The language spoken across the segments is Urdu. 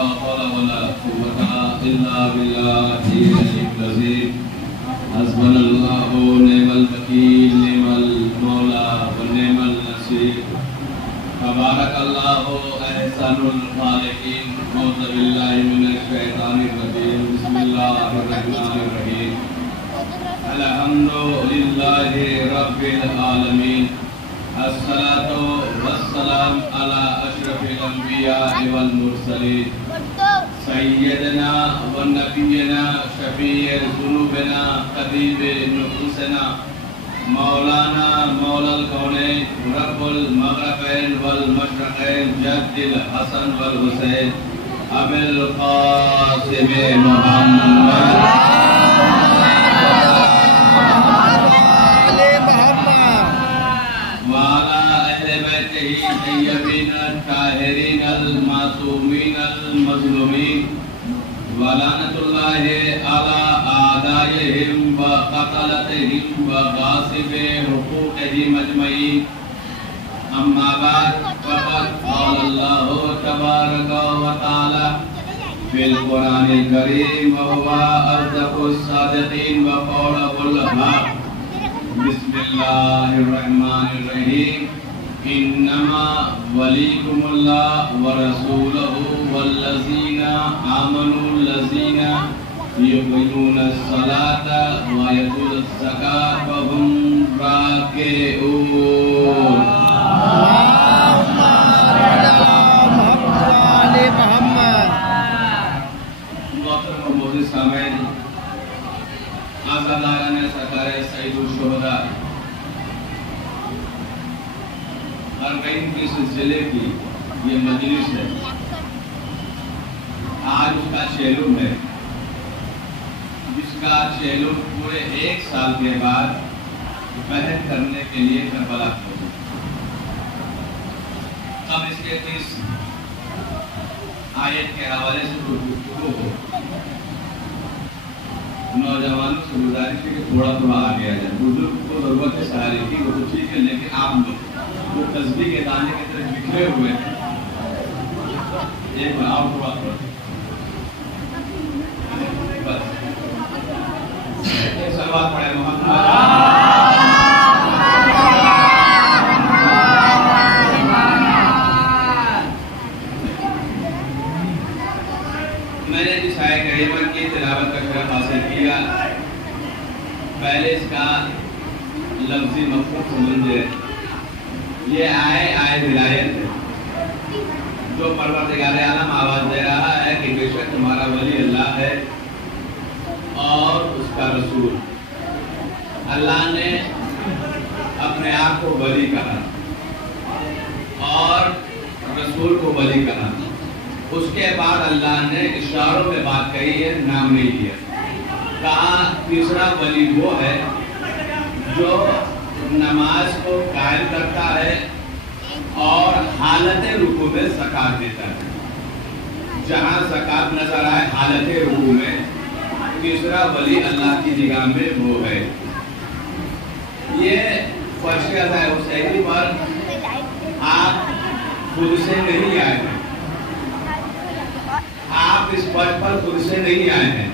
لا حول ولا قوة إلا بالله العلي العظيم حسبنا الله ونعم الوكيل نعم المولى ونعم النصير تبارك الله أحسن الخالقين أعوذ بالله من الشيطان الرجيم بسم الله الرحمن الرحيم الحمد لله رب العالمين الصلاة والسلام على أشرف الأنبياء والمرسلين سيدنا ونبينا شفيع ذنوبنا طبيب نفوسنا مولانا مولى الكونين رب المغربين والمشرقين جد الحسن والحسين أبي القاسم محمد الطيبين الطاهرين المعصومين المظلومين ولعنة الله على أعدائهم وقتلتهم وغاصب حقوقهم أجمعين أما بعد فقد قال الله تبارك وتعالى في القرآن الكريم وهو أصدق الصادقين وقوله الحق بسم الله الرحمن الرحيم إنما وليكم الله ورسوله والذين آمنوا الذين يقيمون الصلاة ويؤتون الزكاة وهم راكعون. محترم معزز سامعین، آزاداران سرکار سید الشہداء اربعین کے سلسلے کی یہ مجلس ہے. آج اس کا چہلم ہے، جس کا چہلم پورے 1 سال کے بعد بیان کرنے کے لیے کربلا پہنچے. اب اس کے 30 آیت کے حوالے سے گفتگو ہو. نوجوانوں سے گزارش ہے کہ تھوڑا آگے آ جائے. بزرگ کو ضرورت ہے سہارے کی، وہ تو ٹھیک ہے، لیکن آپ لوگ وہ تسبیح کے دانے کی طرح بکھرے ہوئے ہیں. ایک بار آپ کو بات کرو بس ایک سلوات پڑھے محمد. میں نے جس آیت کریمہ کی تلاوت کا شرف حاصل کیا، پہلے اس کا لفظی مفہوم سمجھے. یہ آئے ولایت ہے جو پروردگار عالم آواز دے رہا ہے کہ بے شک تمہارا ولی اللہ ہے اور اس کا رسول. اللہ نے اپنے آپ کو ولی کہا اور رسول کو ولی کہا. اس کے بعد اللہ نے اشاروں میں بات کہی ہے، نام نہیں لیا. کہا تیسرا ولی وہ ہے جو نماز کو قائم کرتا ہے اور حالت رکوع میں زکات دیتا ہے. جہاں زکات نظر آئے حالت رکوع میں، تیسرا ولی اللہ کی نگاہ میں وہ ہے. یہ فرض ہے حسینی پر آپ خود سے نہیں آئے ہیں، آپ اس فرض پر خود سے نہیں آئے ہیں،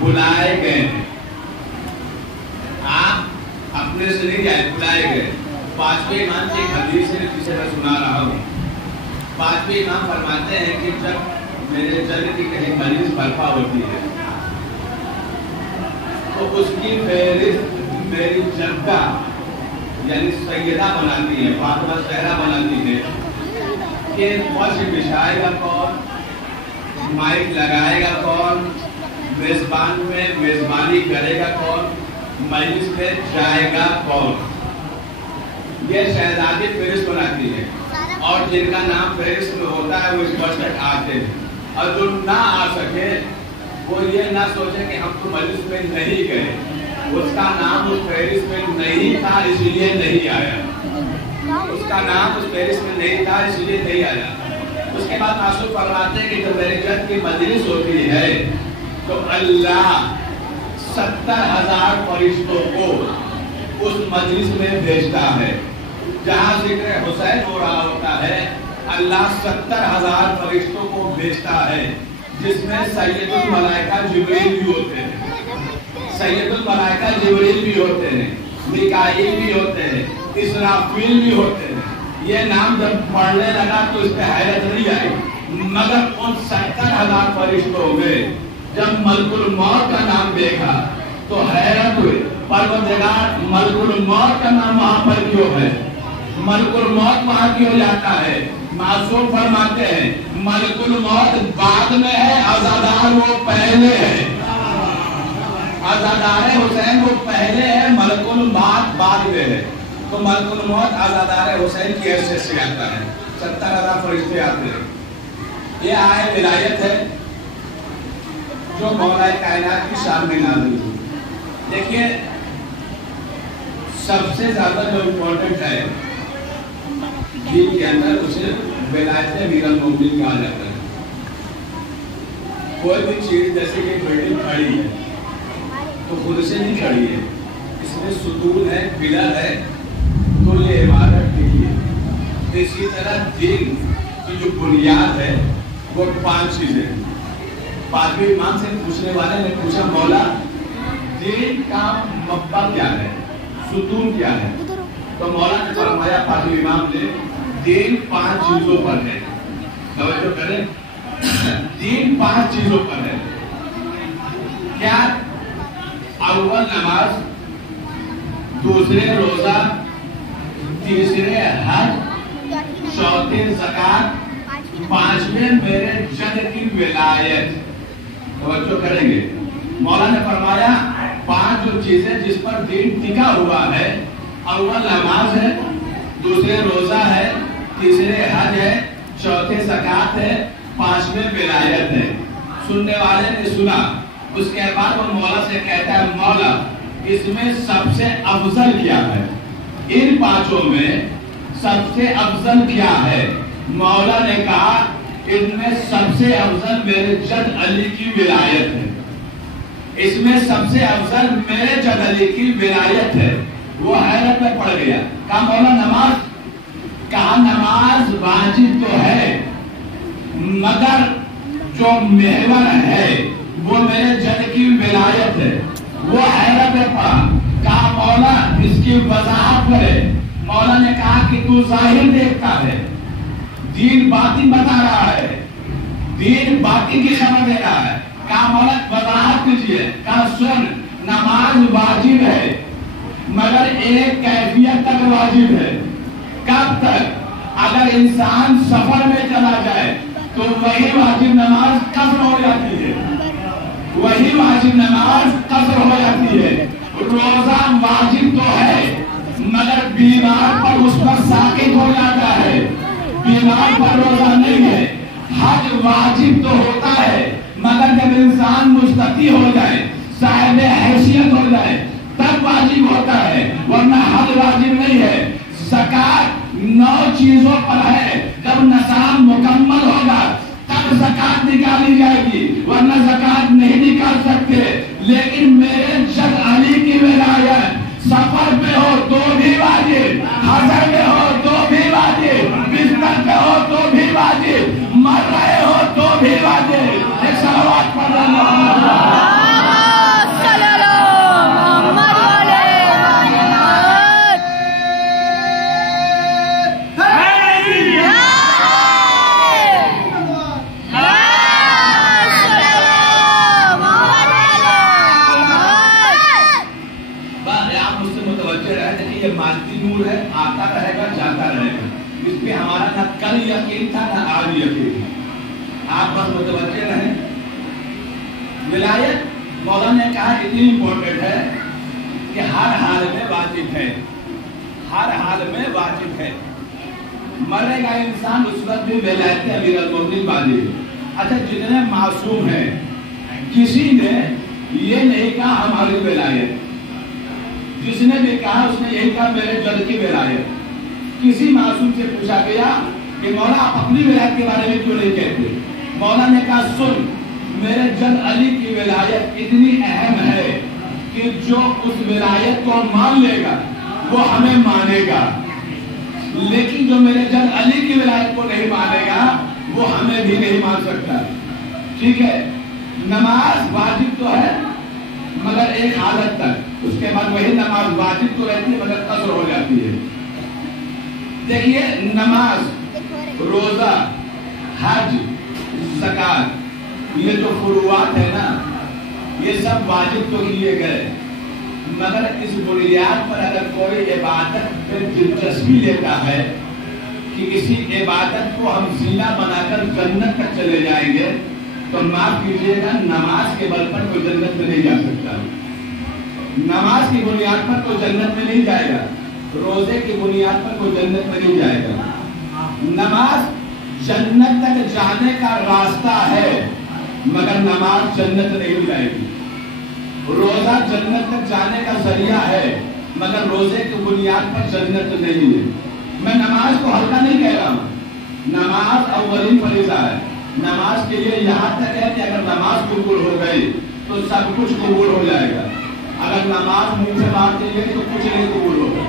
بلائے گئے ہیں. آپ اپنے سے نہیں آئے، بلائے گئے. 5ویں امام کی ایک حدیث ہے جسے میں سنا رہا ہوں. 5ویں امام فرماتے ہیں کہ جب میرے جن کی کہیں مجلس برپا ہوتی ہے تو اس کی فہرست میری جگہ یعنی سیدہ بناتی ہے، فاطمہ زہرا بناتی ہے کہ فرش بچھائے گا کون، مائک لگائے گا کون، میزبان میں میزبانی کرے گا کون، مجلس میں جائے گا کون. یہ شہزادی فہرست بناتی ہے اور جن کا نام فہرست میں ہوتا ہے وہ اس پر تک آتے ہیں. اور جو نہ آ سکے وہ یہ نہ سوچے کہ ہم تو مجلس میں نہیں گئے، اس کا نام اس فہرست میں نہیں تھا اس لیے نہیں آیا، اس کا نام اس فہرست میں نہیں تھا اس لیے نہیں آیا. اس کے بعد معصوم فرماتے ہیں کہ جب میرے جد کی مجلس ہوتی ہے تو اللہ 70,000 فرشتوں کو اس مجلس میں بھیجتا ہے. جہاں ذکر حسین ہو رہا ہوتا ہے اللہ 70,000 فرشتوں کو بھیجتا ہے، جس میں سید الملائکہ جبریل بھی ہوتے ہیں، سید الملائکہ جبریل بھی ہوتے ہیں، میکائیل بھی ہوتے ہیں، اسرافیل بھی ہوتے ہیں۔ یہ نام جب پڑھنے لگا تو اس پہ حیرت نہیں آئی، مگر ان 70,000 فرشتوں میں جب ملک الموت کا نام دیکھا تو حیرت ہوئی، پروردگار ملک الموت کا نام وہاں پر کیوں ہے؟ ملک الموت وہاں کیوں جاتا ہے؟ معصوم فرماتے ہیں ملک الموت بعد میں ہے، عزادار وہ پہلے ہے، عزادار حسین وہ پہلے ہے، ملک الموت بعد میں ہے۔ تو ملک الموت عزادار حسین کی حیثیت سے آتا ہے، 70,000 فرشتے آتے ہیں۔ یہ آئے ولایت ہے جو مولا کائنات کی شان میں نازل ہوئی۔ دیکھیے سب سے زیادہ جو امپورٹنٹ ہے دین کے اندر اسے ولایت امیر المومنین کہا جاتا ہے۔ کوئی بھی چیز جیسے کہ بلڈنگ کھڑی ہے تو خود سے نہیں کھڑی ہے، اس میں ستون ہے، پلر ہے، تو یہ عمارت ٹکی ہے۔ اسی طرح دین کی جو بنیاد ہے وہ 5 چیزیں ہیں۔ پادری امام سے پوچھنے والے نے پوچھا مولا دین کا مبدا کیا ہے، ستون کیا ہے؟ تو مولا نے فرمایا پادری امام نے دین 5 چیزوں پر ہے۔ توجہ کریں، دین 5 چیزوں پر ہے۔ کیا؟ اول نماز، دوسرے روزہ، تیسرے حج، چوتھے زکات، 5ویں میرے جد کی ولایت۔ توجہ کریں گے، مولا نے فرمایا 5 جو چیزیں جس پر دین ٹکا ہوا ہے، اول نماز ہے، دوسرے روزہ ہے، تیسرے حج ہے، چوتھے زکات ہے، 5ویں ولایت ہے۔ سننے والے نے سنا، اس کے بعد وہ مولا سے کہتا ہے مولا اس میں سب سے افضل کیا ہے؟ ان 5 میں سب سے افضل کیا ہے؟ مولا نے کہا ان میں سب سے افضل میرے جد علی کی ولایت ہے، اس میں سب سے افضل میرے جد علی کی ولایت ہے۔ وہ حیرت میں پڑ گیا، کہا مولا نماز؟ کہا نماز واجب تو ہے مگر جو محور ہے وہ میرے جد کی ولایت ہے۔ وہ حیرت میں پڑا، کہا مولا اس کی وضاحت کرے۔ مولا نے کہا کہ تو ظاہر دیکھتا ہے، دین باطن بتا رہا ہے، دین باطن کی خبر دے رہا ہے۔ کہا مولا وضاحت کیجیے۔ کہا سن، نماز واجب ہے مگر ایک کیفیت تک واجب ہے۔ کب تک؟ اگر انسان سفر میں چلا جائے تو وہی واجب نماز قصر ہو جاتی ہے، وہی واجب نماز قصر ہو جاتی ہے۔ روزہ واجب تو ہے مگر بیمار پر اس پر ساقط ہو جاتا ہے، بیمار پر روزہ نہیں ہے۔ حج واجب تو ہوتا ہے مگر جب انسان مستطیع ہو جائے، صاحب حیثیت ہو جائے تب واجب ہوتا ہے، ورنہ حج واجب نہیں ہے۔ زکات 9 چیزوں پر ہے، جب نصاب مکمل ہوگا تب زکات نکالی جائے گی، ورنہ زکات نہیں نکال سکتے۔ لیکن میرے جد علی کی ولایت، سفر میں ہو تو بھی واجب، حضر میں ہو تو بھی واجب، بستر میں ہو تو بھی واجب، مر رہے ہو تو بھی واجب۔ ایک صلوات پڑھ رہا آتا رہے گا جاتا رہے گا، اس پہ ہمارا نہ کل یقین تھا نہ آج یقین۔ آپ بس متوجہ رہیں۔ ولایت مولا نے کہا اتنی امپورٹنٹ ہے کہ ہر حال میں واجب ہے، ہر حال میں واجب ہے۔ مرے گا انسان اس وقت بھی ولایت امیر المومنین واجب ہے۔ اچھا جتنے معصوم ہیں کسی نے یہ نہیں کہا ہماری ولایت، جس نے بھی کہا اس نے یہی کہا میرے جد کی ولایت۔ کسی معصوم سے پوچھا گیا کہ مولا آپ اپنی ولایت کے بارے میں کیوں نہیں کہتے؟ مولا نے کہا سن، میرے جد علی کی ولایت اتنی اہم ہے کہ جو اس ولایت کو مان لے گا وہ ہمیں مانے گا، لیکن جو میرے جد علی کی ولایت کو نہیں مانے گا وہ ہمیں بھی نہیں مان سکتا. ٹھیک ہے, نماز واجب تو ہے مگر ایک حالت تک, اس کے بعد وہی نماز واجب تو رہتی ہے مگر قصر ہو جاتی ہے. دیکھیے نماز, روزہ, حج, زکات, یہ جو فروعات ہے نا یہ سب واجب تو کیے گئے, مگر اس بنیاد پر اگر کوئی عبادت میں دلچسپی لیتا ہے کہ کسی عبادت کو ہم زینہ بنا کر جنت تک چلے جائیں گے تو معاف کیجیے گا, نماز کے بل پر کوئی جنت میں نہیں جا سکتا. نماز کی بنیاد پر کوئی جنت میں نہیں جائے گا, روزے کی بنیاد پر کوئی جنت میں نہیں جائے گا. نماز جنت تک جانے کا راستہ ہے مگر نماز جنت نہیں جائے گی. روزہ جنت تک جانے کا ذریعہ ہے مگر روزے کی بنیاد پر جنت نہیں ہے. میں نماز کو ہلکا نہیں کہہ رہا ہوں, نماز اولین فریضہ ہے. نماز کے لیے یہاں تک ہے کہ اگر نماز قبول ہو گئی تو سب کچھ قبول ہو جائے گا, اگر نماز منہ سے باہر دی گئی تو کچھ نہیں قبول ہوگا.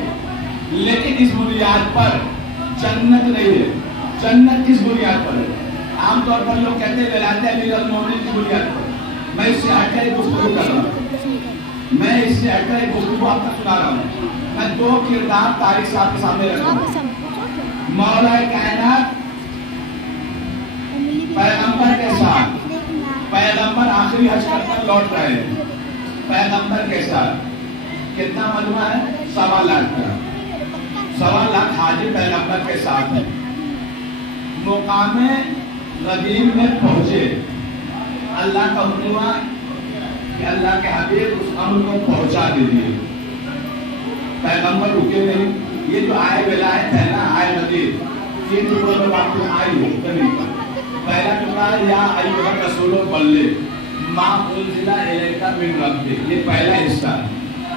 لیکن اس بنیاد پر جنت نہیں ہے. جنت کس بنیاد پر ہے؟ عام طور پر لوگ کہتے ہیں ولایت امیر المومنین کی بنیاد پر. میں اس سے ہٹ کر گفتگو کر رہا ہوں, میں اس سے ہٹ کر گفتگو آپ کو سنا رہا ہوں. میں دو کردار تاریخ صاحب کے سامنے رکھتا ہوں. مولا کائنات پیغمبر کے ساتھ, پیغمبر آخری حج کر کر لوٹ رہے ہیں, پیغمبر کے ساتھ کتنا مجموعہ ہے؟ 1.25 لاکھ کا. 1.25 لاکھ حاجی پیغمبر کے ساتھ ہے. مقام غدیر میں پہنچے, اللہ کا حکم ہوا کہ اللہ کے حبیب اس امر کو پہنچا دیجیے. پیغمبر رکے نہیں. یہ جو آئے ولایت ہے نا, آئے غدیر, 3 ٹکڑوں میں بات آئی ہو. پہلا ٹکڑا ہے یا ایھا الرسول بلغ ما انزل الیک من ربک, یہ پہلا حصہ ہے.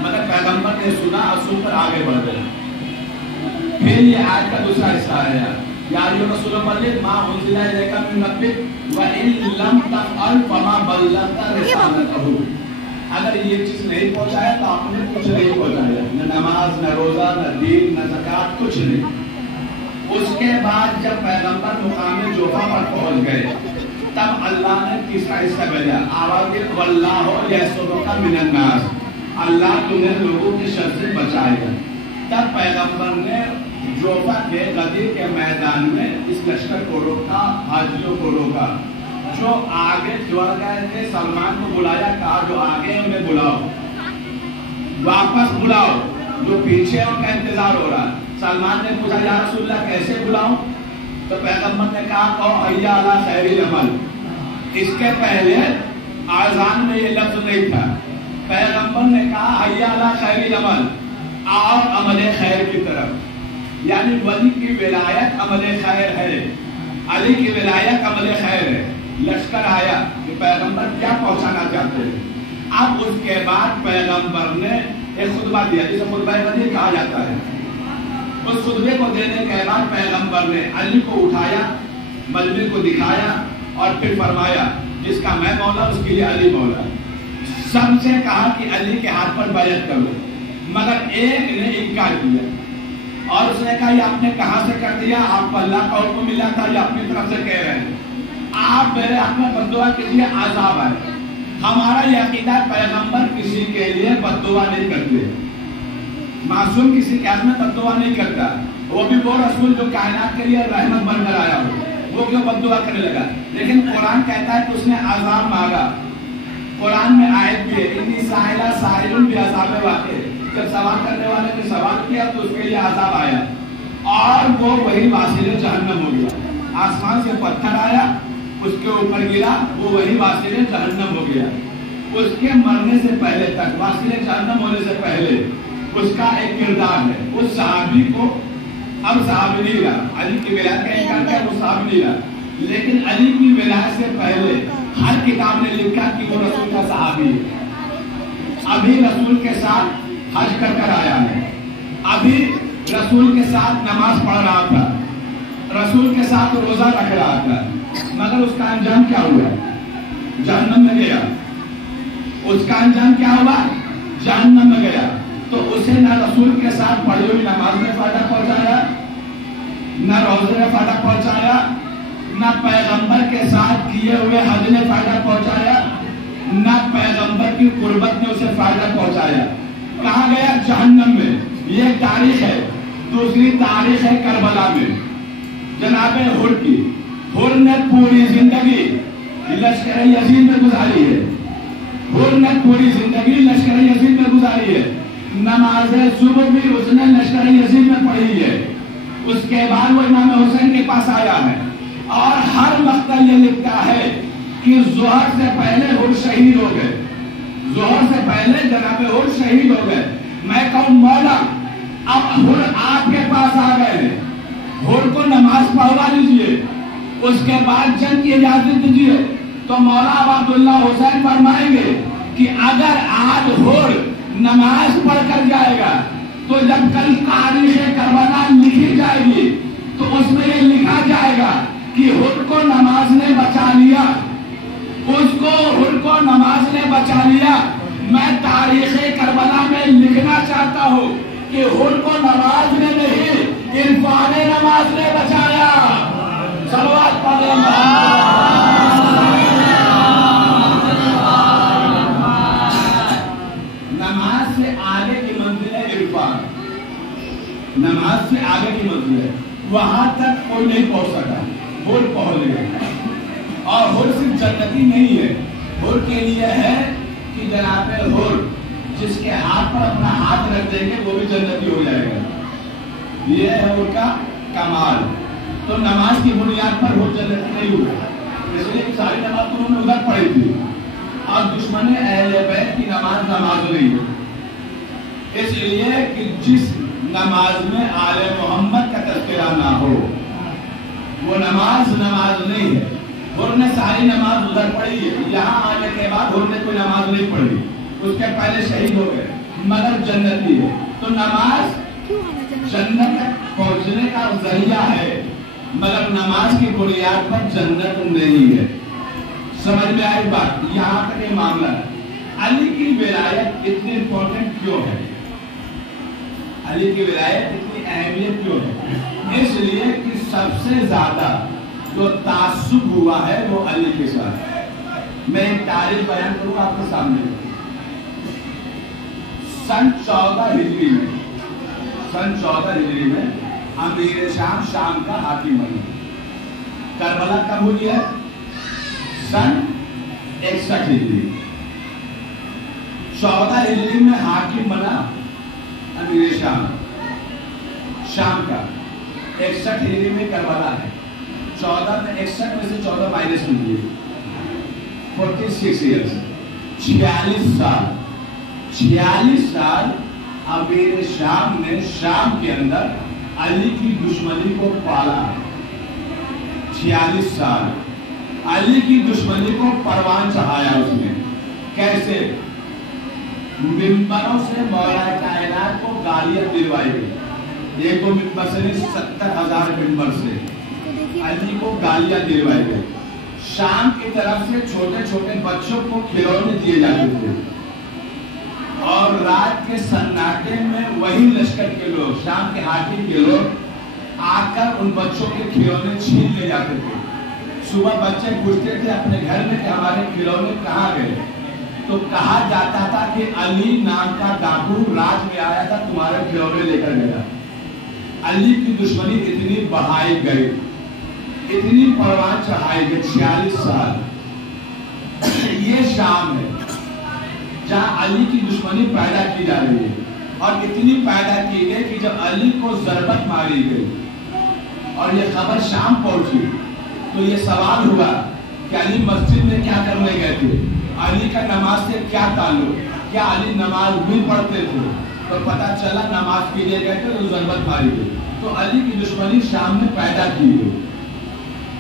مگر پیغمبر نے سنا, اصول پر آگے بڑھ گئے. پھر یہ آیت کا دوسرا حصہ ہے یا ایھا الرسول بلغ ما انزل الیک من ربک وان لم تفعل فما بلغت رسالته. اگر یہ چیز نہیں پہنچایا تو آپ نے کچھ نہیں پہنچایا, نہ نماز, نہ روزہ, نہ دین, نہ زکات, کچھ نہیں. اس کے بعد جب پیغمبر مقام جوفا پر پہنچ گئے تب اللہ نے تیسرا حصہ بھیجا. آواز واللہ یحسبک من الناس, اللہ تمہیں لوگوں کے شر سے بچائے گا. تب پیغمبر نے جوفا کے غدیر کے میدان میں اس لشکر کو روکا, حاجیوں کو روکا. جو آگے دوڑ گئے تھے سلمان کو بلایا, کہا جو آگے انہیں بلاؤ, واپس بلاؤ. جو پیچھے ان کا انتظار ہو رہا ہے. سلمان نے پوچھا یا رسول اللہ کیسے بلاؤں؟ تو پیغمبر نے کہا کہو حی علی خیر العمل. اس کے پہلے آذان میں یہ لفظ نہیں تھا. پیغمبر نے کہا حی علی خیر العمل, آؤ عمل خیر کی طرف. یعنی ولی کی ولایت عمل خیر ہے, علی کی ولایت عمل خیر ہے. لشکر آیا کہ پیغمبر کیا پہنچانا چاہتے ہیں. اب اس کے بعد پیغمبر نے ایک خطبہ دیا جسے خطبہ غدیر کہا جاتا ہے. اس خطبے کو دینے کے بعد پیغمبر نے علی کو اٹھایا, مجمع کو دکھایا اور پھر فرمایا جس کا میں مولا اس کے لیے علی مولا. سب سے کہا کہ علی کے ہاتھ پر بیعت کرو, مگر ایک نے انکار کیا اور اس نے کہا یہ آپ نے کہاں سے کر دیا؟ آپ کو اللہ کا حکم ملا تھا یا اپنی طرف سے کہہ رہے ہیں؟ آپ میرے حق میں بد دعا کیجیے, عذاب ہے. ہمارا یہ عقیدہ پیغمبر کسی کے لیے بد دعا نہیں کرتے, معصوم کسی کے حق میں بد دعا نہیں کرتا. وہ بھی وہ رسول جو کائنات کے لیے رحمت بن کر آیا ہو, وہ کیوں بد دعا کرنے لگا؟ لیکن قرآن کہتا ہے کہ اس نے عذاب مانگا. قرآن میں آیت بھی ہے انی سائلہ سائل بعذاب واقع, جب سوال کرنے والے نے سوال کیا تو اس کے لیے عذاب آیا اور وہ وہی واصل جہنم ہو گیا. آسمان سے پتھر آیا, اس کے اوپر گرا, وہ وہی واصل جہنم ہو گیا. اس کے مرنے سے پہلے تک, واصل جہنم ہونے سے پہلے اس کا ایک کردار ہے. اس صحابی کو اب صحابی نہیں رہا, علی کی ولایت کا انکار کیا, وہ صحابی نہیں رہا. لیکن علی کی ولایت سے پہلے ہر کتاب نے لکھا کہ وہ رسول کا صحابی ہے. ابھی رسول کے ساتھ حج کر آیا ہے, ابھی رسول کے ساتھ نماز پڑھ رہا تھا, رسول کے ساتھ روزہ رکھ رہا تھا, مگر اس کا انجام کیا ہوا؟ جہنم میں گیا. اس کا انجام کیا ہوا؟ جہنم میں گیا. تو اسے نہ رسول کے ساتھ پڑھی ہوئی نماز میں فائدہ پہنچایا, نہ روزے نے فائدہ پہنچایا، نہ پیغمبر کے ساتھ کیے ہوئے حج نے فائدہ پہنچایا، نہ پیغمبر کی قربت نے اسے فائدہ پہنچایا. کہاں گیا؟ جہنم میں. یہ ایک تاریخ ہے. دوسری تاریخ ہے کربلا میں جناب حر کی. حر نے پوری زندگی لشکر یزید میں گزاری ہے. حر نے پوری زندگی لشکر یزید میں گزاری ہے. نماز صبح بھی اس نے لشکر یزید میں پڑھی ہے. اس کے بعد وہ امام حسین کے پاس آیا ہے اور ہر مقطع یہ لکھتا ہے کہ ظہر سے پہلے حر شہید ہو گئے. ظہر سے پہلے جناب حر شہید ہو گئے. میں کہوں مولا اب حر آپ کے پاس آ گئے ہیں، حر کو نماز پڑھوا لیجئے، اس کے بعد جنگ کی اجازت دیجیے. تو مولا عبداللہ حسین فرمائیں گے کہ اگر آج حر نماز پڑھ کر جائے گا تو جب کل تاریخ کربلا لکھی جائے گی تو اس میں یہ لکھا جائے گا کہ حر کو نماز نے بچا لیا، اس کو حر کو نماز نے بچا لیا. میں تاریخ کربلا میں لکھنا چاہتا ہوں کہ حر کو نماز نے نہیں عرفان نماز نے بچایا. صلوات پڑھیں. نماز سے آگے کی منزل ہے عرفان. نماز سے آگے کی منزل ہے، وہاں تک کوئی نہیں پہنچ سکا، حر پہنچ گیا. اور حر صرف جنتی نہیں ہے، حر کے لیے ہے کہ جناب حر جس کے ہاتھ پر اپنا ہاتھ رکھ دیں گے وہ بھی جنتی ہو جائے گا. یہ ہے حر کا کمال. تو نماز کی بنیاد پر حر جنتی نہیں ہوا، اس لیے ساری نماز تو انہوں نے ادھر پڑھی تھی. اور دشمن اہل بیت کی نماز نماز نہیں ہے، اس لیے کہ جس نماز میں آل محمد کا تذکرہ نہ ہو وہ نماز نماز نہیں ہے. حر نے ساری نماز ادھر پڑھی ہے، یہاں آنے کے بعد حر نے کوئی نماز نہیں پڑھی، اس کے پہلے شہید ہو گئے مگر جنتی ہے. تو نماز جنت تک پہنچنے کا ذریعہ ہے مگر نماز کی بنیاد پر جنت نہیں ہے. سمجھ میں آئی بات؟ یہاں تک یہ معاملہ ہے. علی کی ولایت اتنی امپورٹنٹ کیوں ہے؟ علی کی ولایت اتنی اہمیت کیوں ہے؟ اس لیے کہ سب سے زیادہ جو تعصب ہوا ہے وہ علی کے ساتھ. میں ایک تاریخ بیان کروں آپ کے سامنے. سن 14 ہجری میں امیر شام کا حاکم بنا. کربلا کب ہوئی ہے؟ سن 61 ہجری. 14 ہجری میں حاکم بنا امیر شام کا. 61 ہجری میں کربلا ہے. 14 میں 61 میں سے 14 مائنس کیجیے، 46 ایئرس، 46 سال امیر شام نے شام کے اندر علی کی دشمنی کو پالا. 46 سال علی کی دشمنی کو پروان چڑھایا اس نے. کیسے؟ ممبروں سے مولا کائنات کو گالیاں دلوائی گئی. ایک دو ممبر سے نہیں، 70,000 ممبر سے علی کو گالیاں دلوائی گئی. شام کی طرف سے چھوٹے چھوٹے بچوں کو کھلونے دیے جاتے تھے اور رات کے سناٹے میں وہی لشکر کے لوگ، شام کے حاکم کے لوگ آ کر ان بچوں کے کھلونے چھین لے جاتے تھے. صبح بچے پوچھتے تھے اپنے گھر میں کہ ہمارے کھلونے کہاں گئے؟ تو کہا جاتا تھا کہ علی نام کا ڈاکو رات میں آیا تھا، تمہارے کھلونے لے کر گیا. علی کی دشمنی اتنی بڑھائی گئی، اتنی پروان چڑھائی گئی. 46 سال یہ شام ہے جہاں علی کی دشمنی پیدا کی جا رہی ہے. اور اتنی پیدا کی گئی کہ جب علی کو ضربت ماری گئی اور یہ خبر شام پہنچی تو یہ سوال ہوا کہ علی مسجد میں کیا کرنے گئے تھے، علی کا نماز سے کیا تعلق، کیا علی نماز بھی پڑھتے تھے؟ تو پتہ چلا نماز کے لیے گئے تھے تو ضربت ماری گئی. تو علی کی دشمنی شام میں پیدا کی گئی.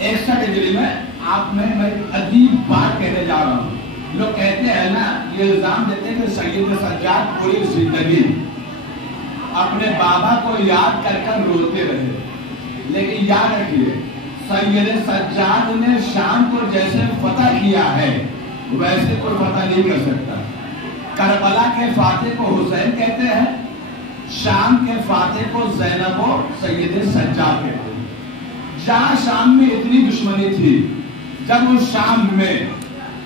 61 ہجری میں آپ میں عجیب بات کہنے جا رہا ہوں. لوگ کہتے ہیں نا، یہ الزام دیتے ہیں کہ سید سجاد پوری زندگی اپنے بابا کو یاد کر کر روتے رہے. لیکن یاد رکھیے سید سجاد نے شام کو جیسے فتح کیا ہے ویسے کوئی فتح نہیں کر سکتا. کربلا کے فاتح کو حسین کہتے ہیں، شام کے فاتح کو زینب و سید سجاد کہتے ہیں. جہاں شام میں اتنی دشمنی تھی، جب اس شام میں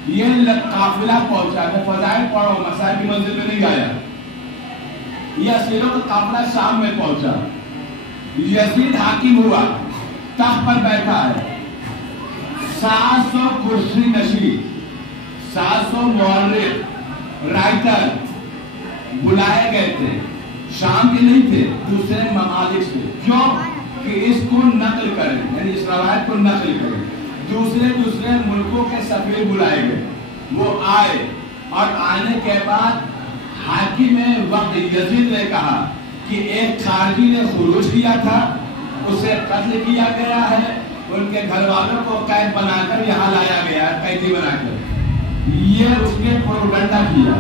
یہ قافلہ پہنچا، میں فضائل پڑھو، مسائل کی منزل میں نہیں آیا، یہ اسیروں کا قافلہ شام میں پہنچا، یزید حاکم ہوا، تخت پر بیٹھا ہے، 700 کرسی نشین، 700 مورخ رائٹر بلائے گئے تھے، شام کے نہیں تھے، دوسرے ممالک سے، کیوں کہ اس کو نقل کریں، یعنی اس روایت کو نقل کریں۔ دوسرے ملکوں کے سفیر بلائے گئے، وہ آئے، اور آنے کے بعد حاکم وقت یزید نے کہا کہ ایک خارجی نے خروج کیا تھا، اسے قتل کیا گیا ہے، ان کے گھر والوں کو قید بنا کر یہاں لایا گیا ہے، قیدی بنا کر، یہ اس نے پروپیگنڈا کیا۔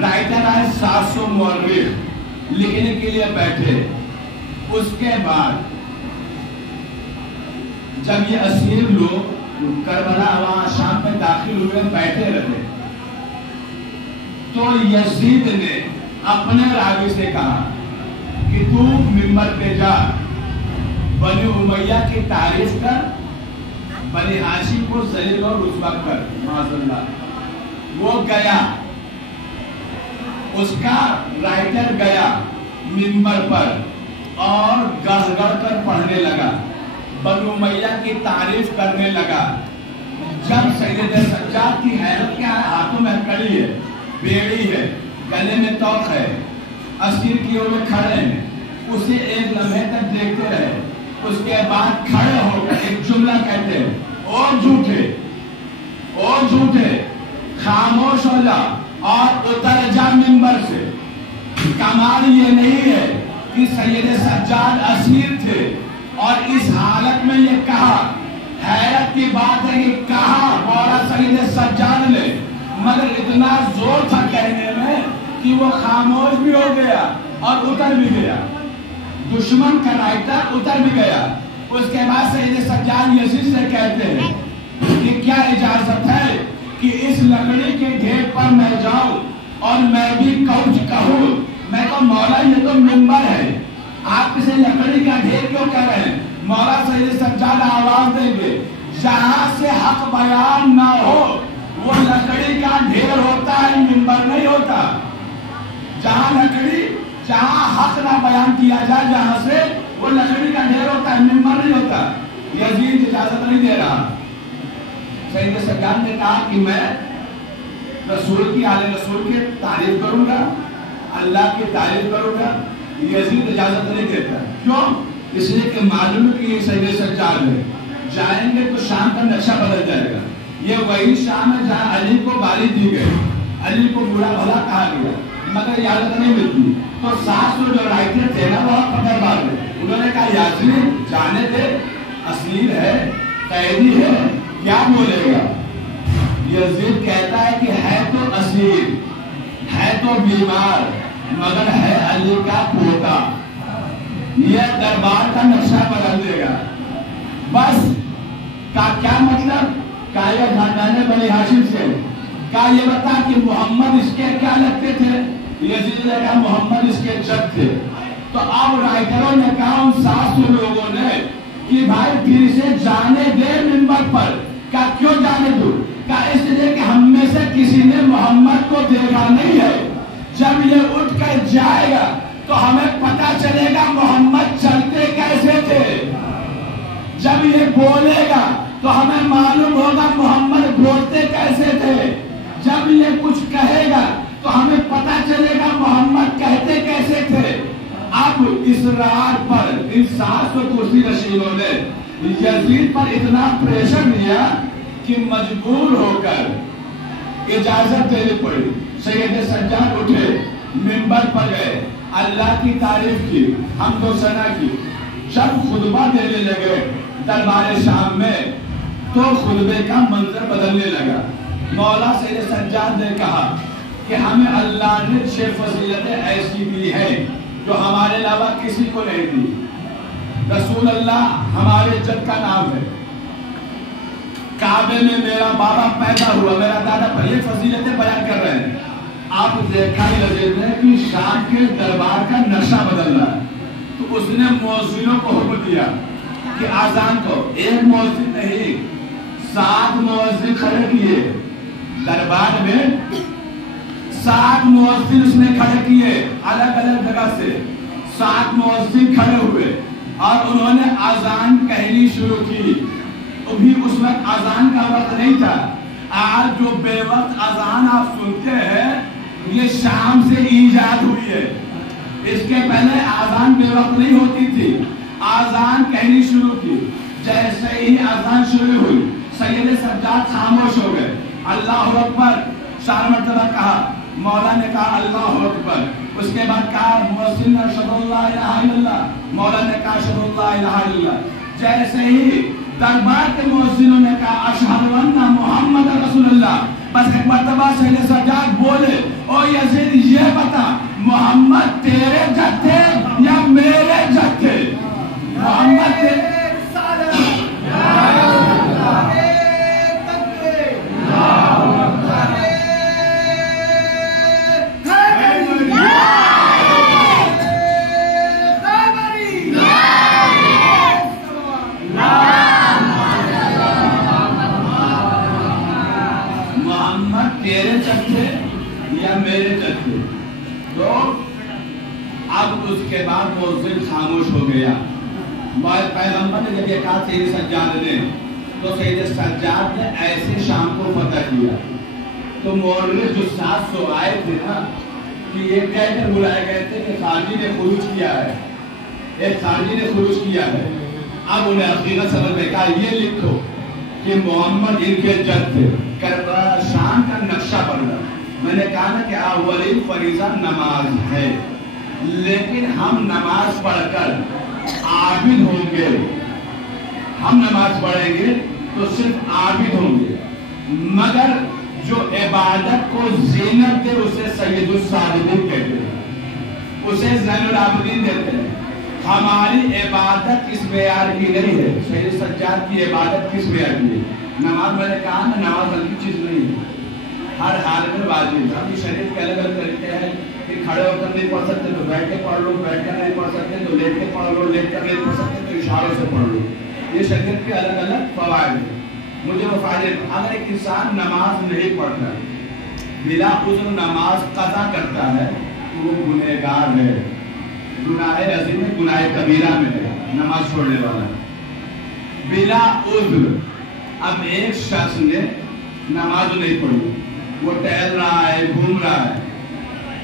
رائٹر آئے 700 مورخ لکھنے کے لیے بیٹھے، اس کے بعد جب یہ اسیر لوگ کربلا وہاں شام میں داخل ہوئے بیٹھے رہے، تو یزید نے اپنے راوی سے کہا کہ تو منبر پہ جا، بنی امیہ کی تعریف کر، بنی ہاشم کو ذلیل اور رسوا کر، معاذ اللہ۔ وہ گیا، اس کا رائٹر گیا منبر پر اور گڑھ گڑھ کر پڑھنے لگا، بنو امیہ کی تعریف کرنے لگا۔ جب سید سجاد کی حیرت کیا ہے، ہاتھوں میں کڑی ہے، بیڑی ہے، گلے میں توق ہے، اسیر کیے ہوئے کھڑے ہیں، اسے ایک لمحے تک دیکھتے رہے، اس کے بعد کھڑے ہو کر ایک جملہ کہتے ہیں، اور جھوٹے، اور جھوٹے، خاموش ہو جا اور اتر جا منبر سے۔ کمال یہ نہیں ہے کہ سید سجاد اسیر تھے اور اس حالت میں یہ کہا، حیرت کی بات ہے کہ کہا مولا سید سجاد نے، مگر اتنا زور تھا کہنے میں کہ وہ خاموش بھی ہو گیا اور اتر بھی گیا، دشمن کا رائٹر اتر بھی گیا۔ اس کے بعد سید سجاد یزید سے کہتے ہیں کہ کیا اجازت ہے کہ اس لکڑی کے ڈھیر پر میں جاؤں اور میں بھی کچھ کہوں؟ میں تو مولا یہ تو منبر ہے، آپ اسے لکڑی کا ڈھیر کیوں کہہ رہے ہیں؟ مولا سید سجاد آواز دیں گے، جہاں سے حق بیان نہ ہو وہ لکڑی کا ڈھیر ہوتا ہے، منبر نہیں ہوتا۔ جہاں حق نہ بیان کیا جائے، جہاں سے وہ لکڑی کا ڈھیر ہوتا ہے، منبر نہیں ہوتا۔ یزید اجازت نہیں دے رہا۔ سید سجاد نے کہا کہ میں رسول کی، آل رسول کی تعریف کروں گا، اللہ کی تعریف کروں گا۔ یزید اجازت نہیں دیتا، کیوں؟ اس لیے کہ معلوم ہے کہ یہ سید سجاد ہے، جائیں گے تو شام کا نقشہ بدل جائے گا۔ یہ وہی شام ہے جہاں علی کو گالی دی گئی، علی کو برا بھلا کہا گیا، مگر اجازت نہیں ملتی۔ تو 700 جو رائٹر تھے نا، وہ پتھر مار گئے، انہوں نے کہا یزید جانے دے، اسیر ہے، قیدی ہے، کیا بولے گا؟ یزید کہتا ہے کہ ہے تو اسیر، ہے تو بیمار، مگر ہے علی کا پوتا، یہ دربار کا نقشہ بدل دے گا۔ بس کا کیا مطلب؟ کہا یہ خاندان بنی ہاشم سے، کہا یہ بتا کہ محمد اس کے کیا لگتے تھے؟ یزید نے کہا محمد اس کے جد تھے۔ تو اب رائٹروں نے کہا ان 700 لوگوں نے کہ بھائی پھر سے جانے دے منبر پر۔ کہا کیوں جانے دو؟ کہا اس لیے کہ ہم میں سے کسی نے محمد کو دیکھا نہیں ہے، جب یہ اٹھ کر جائے گا تو ہمیں پتا چلے گا محمد چلتے کیسے تھے، جب یہ بولے گا تو ہمیں معلوم ہوگا محمد بولتے کیسے تھے، جب یہ کچھ کہے گا تو ہمیں پتا چلے گا محمد کہتے کیسے تھے۔ اب اسرار پر ان 700 کرسی نشینوں نے یزید پر اتنا پریشر دیا کہ مجبور ہو کر اجازت دینی پڑی۔ سید سجاد اٹھے، منبر پر گئے، اللہ کی تعریف کی، حمد و ثنا کی۔ جب خطبہ دینے لگے دربار شام میں تو خطبے کا منظر بدلنے لگا۔ مولا سید سجاد نے کہا کہ ہمیں اللہ نے 6 فضیلتیں ایسی دی ہیں جو ہمارے علاوہ کسی کو نہیں دی۔ رسول اللہ ہمارے جد کا نام ہے، کعبے میں میرا بابا پیدا ہوا، میرا دادا پر، یہ فضیلتیں بیان کر رہے ہیں۔ آپ دیکھا ہی لذیذ ہے کہ شام کے دربار کا نقشہ بدل رہا ہے، تو اس نے مؤذنوں کو حکم دیا کہ آزان کو ایک مؤذن نہیں 7 مؤذن کھڑے کیے دربار میں، 7 مؤذن اس نے کھڑے کیے الگ الگ جگہ سے، 7 مؤذن کھڑے ہوئے اور انہوں نے آزان کہنی شروع کی۔ ابھی اس وقت آزان کا وقت نہیں تھا۔ آج جو بے وقت آزان آپ سنتے ہیں یہ شام سے ایجاد ہوئی ہے، اس کے پہلے آزان بے وقت نہیں ہوتی تھی۔ آزان کہنی شروع کی، جیسے ہی آزان شروع ہوئی سید سجاد خاموش ہو گئے۔ اللہ اکبر 4 مرتبہ کہا، مولا نے کہا اللہ اکبر، اس کے بعد کہا مؤذن اشہد اللہ الہ الا اللہ، مولا نے کہا اشہد اللہ الہ الا اللہ۔ جیسے ہی دربار کے مؤذنوں نے کہا اشہد ان محمد رسول اللہ، بس ایک مرتبہ سید سجاد بولے او یزید یہ بتا محمد تیرے جد تھے یا میرے جد تھے؟ محمد تیرے جد تھے یا میرے جد تھے؟ تو اب اس کے بعد مؤذن خاموش ہو گیا۔ پیغمبر نے جب یہ کہا سید سجاد نے، تو سید سجاد نے ایسے شام کو فتح کیا۔ تو مورد جو 700 آئے تھے نا کہ یہ کہہ کر بلائے گئے تھے کہ خارجی نے خروج کیا ہے، ایک خارجی نے خروج کیا ہے۔ اب انہیں حقیقت سمجھ میں کہا یہ لکھو کہ محمد ان کے جد تھے۔ کربلا شام کا نقشہ بن رہا۔ میں نے کہا نا کہ اولین فریضہ نماز ہے، لیکن ہم نماز پڑھ کر عابد ہوں گے، ہم نماز پڑھیں گے تو صرف عابد ہوں گے، مگر جو عبادت کو زینت دے اسے سید الصالحین کہتے ہیں، اسے زین العابدین دیتے ہیں۔ ہماری عبادت اس معیار کی نہیں ہے۔ سید سجاد کی عبادت کس معیار کی ہے؟ نماز، میں نے کہا نا نماز ہلکی چیز نہیں ہے، ہر حال میں واجب ہے۔ ابھی شریعت کے الگ الگ طریقے ہیں کہ کھڑے ہو کر نہیں پڑھ سکتے تو بیٹھ کے پڑھ لو، بیٹھ کر نہیں پڑھ سکتے تو لیٹ کے پڑھ لو، لیٹ کر نہیں پڑھ سکتے تو اشاروں سے پڑھ لو۔ یہ شریعت کے الگ الگ فوائد ہیں۔ مجھے وہ فائدے، اگر ایک انسان نماز نہیں پڑھتا بلا عذر نماز قضا کرتا ہے تو وہ گنہگار ہے، گناہ عظیم ہے، گناہ کبیرہ میں ہے نماز چھوڑنے والا بلا عذر۔ اب ایک شخص نے نماز نہیں پڑھی، وہ ٹہل رہا ہے، گھوم رہا ہے،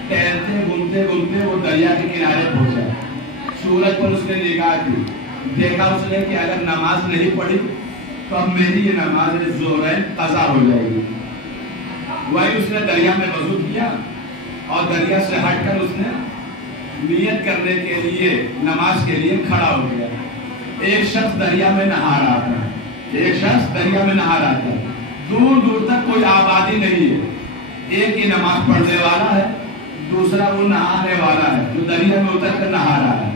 ٹہلتے گھومتے گھومتے وہ دریا کے کنارے پہنچا، سورج پر اس نے نگاہ کی، دیکھا اس نے کہ اگر نماز نہیں پڑھی تو اب میری یہ نماز ظہرین قضا ہو جائے گی۔ وہی اس نے دریا میں وضو کیا اور دریا سے ہٹ کر اس نے نیت کرنے کے لیے نماز کے لیے کھڑا ہو گیا۔ ایک شخص دریا میں نہا رہا تھا، ایک شخص دریا میں نہا رہا تھا، دور دور تک کوئی آبادی نہیں ہے، ایک ہی نماز پڑھنے والا ہے، دوسرا وہ نہانے والا ہے جو دریا میں اتر کر نہا رہا ہے،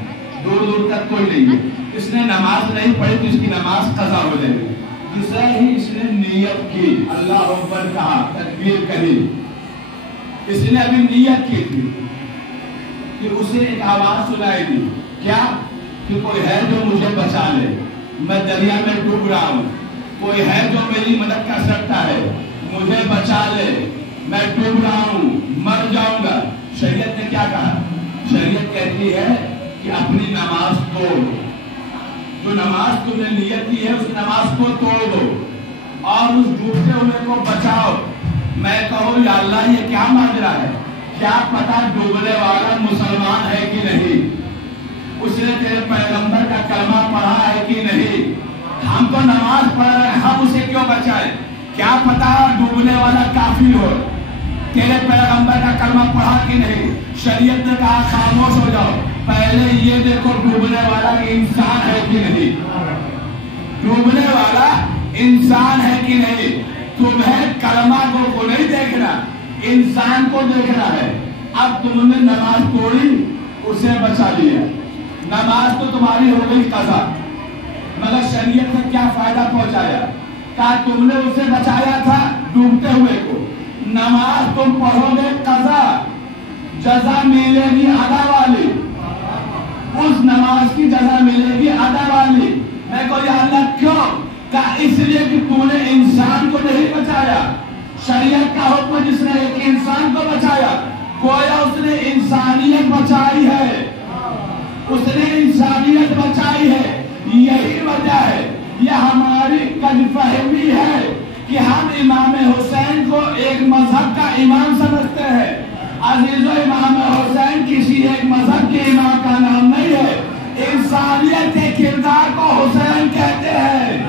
دور دور تک کوئی نہیں ہے۔ اس نے نماز نہیں پڑھی تو اس کی نماز قضا ہو جائے گی۔ دوسرا ہی اس نے نیت کی، اللہ اکبر کہا، تکبیر کہی، اس نے ابھی نیت کی تھی کہ اسے ایک آواز سنائی دی، کیا کہ کوئی ہے جو مجھے بچا لے، میں دریا میں ڈوب رہا ہوں، کوئی ہے جو میری مدد کر سکتا ہے، مجھے بچا لے، میں ڈوب رہا ہوں، مر جاؤں گا۔ شریعت نے کیا کہا؟ شریعت کہتی ہے کہ اپنی نماز توڑ، جو نماز تم نے نیت کی ہے اس نماز کو توڑ دو اور اس ڈوبتے ہوئے کو بچاؤ۔ میں کہوں یا اللہ یہ کیا ماجرا ہے؟ کیا پتا ڈوبنے والا مسلمان ہے کہ نہیں، اس نے تیرے پیغمبر کا کلمہ پڑھا ہے کہ نہیں، ہم تو نماز پڑھ رہے ہیں، ہم اسے کیوں بچائیں؟ کیا پتا ڈوبنے والا کافر ہو، تیرے پیغمبر کا کلمہ پڑھا کہ نہیں۔ شریعت نے کہا خاموش ہو جاؤ، پہلے یہ دیکھو ڈوبنے والا انسان ہے کہ نہیں، ڈوبنے والا انسان ہے کہ نہیں۔ تمہیں کلمہ کو نہیں دیکھنا، انسان کو دیکھنا ہے۔ اب تم نے نماز توڑی، اسے بچا لیا، نماز تو تمہاری ہو گئی قضا، مگر شریعت نے کیا فائدہ پہنچایا؟ کہا تم نے اسے بچایا تھا ڈوبتے ہوئے کو، نماز تم پڑھو گے قضا، جزا ملے گی ادا والی، اس نماز کی جزا ملے گی ادا والی۔ میں کو تو یا اللہ کیوں؟ کہا اس لیے کہ تو نے انسان کو نہیں بچایا. شریعت کا حکم جس نے ایک انسان کو بچایا گویا اس نے انسانیت بچائی ہے. اس نے انسانیت بچائی ہے. یہی وجہ ہے، یہ ہماری قد فہمی ہے کہ ہم امام حسین کو ایک مذہب کا امام سمجھتے ہیں. عزیزو امام حسین کسی ایک مذہب کے امام کا نام نہیں ہے. انسانیت کے کردار کو حسین کہتے ہیں.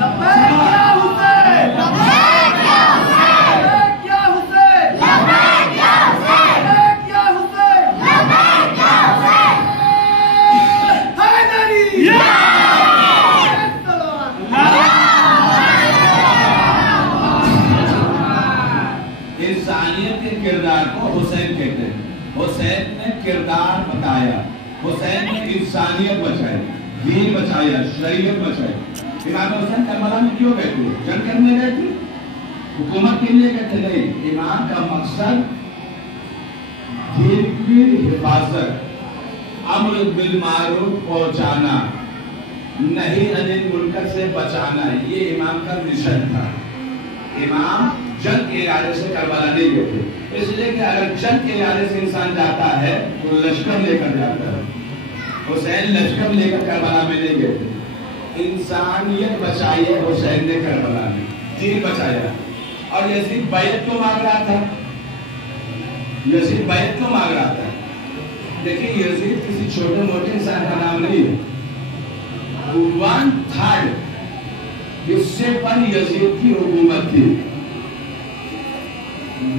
انسانیت کے کردار کو حسین کہتے ہیں. حسین نے کردار بتایا، حسین نے انسانیت بچائی، دین بچایا، شریعت بچائی. امام حسین کربلا میں کیوں گئے تھے؟ جنگ کرنے گئے تھے؟ حکومت کے لیے کہتے نہیں. امام کا مقصد دین کی حفاظت، امر بالمعروف پہنچانا، نہیں عن المنکر سے بچانا، یہ امام کا مشن تھا. امام جنگ کے ارادے سے کربلا نہیں گئے تھے. اس لیے کہ اگر جنگ کے ارادے سے انسان جاتا ہے تو لشکر لے کر جاتا ہے. حسین لشکر لے کر کربلا میں نہیں گئے تھے. انسانیت بچائی ہے حسین نے کربلا میں، دین بچایا. اور یزید بیعت کیوں مانگ رہا تھا؟ یزید بیعت کیوں مانگ رہا تھا؟ دیکھیں یزید کسی چھوٹے موٹے انسان کا نام نہیں ہے. 1/3 حصے پر یزید کی حکومت تھی.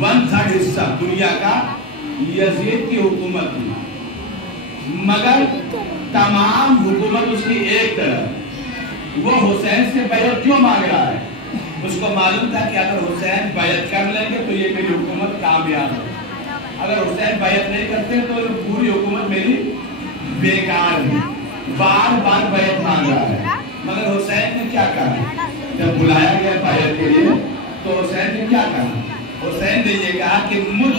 1/3 حصہ دنیا کا یزید کی حکومت تھی. مگر تمام حکومت اس کی ایک طرف. وہ حسین سے بیعت کیوں مانگ رہا ہے؟ اس کو معلوم تھا کہ اگر حسین بیعت کر لیں گے تو یہ میری حکومت کامیاب ہے. اگر حسین بیعت نہیں کرتے تو پوری حکومت میری بیکار ہے. بار بار بیعت مانگ رہا ہے. مگر حسین نے کیا کہا جب بلایا گیا بیعت کے لیے؟ تو حسین نے کیا کہا؟ حسین نے یہ کہا کہ مجھ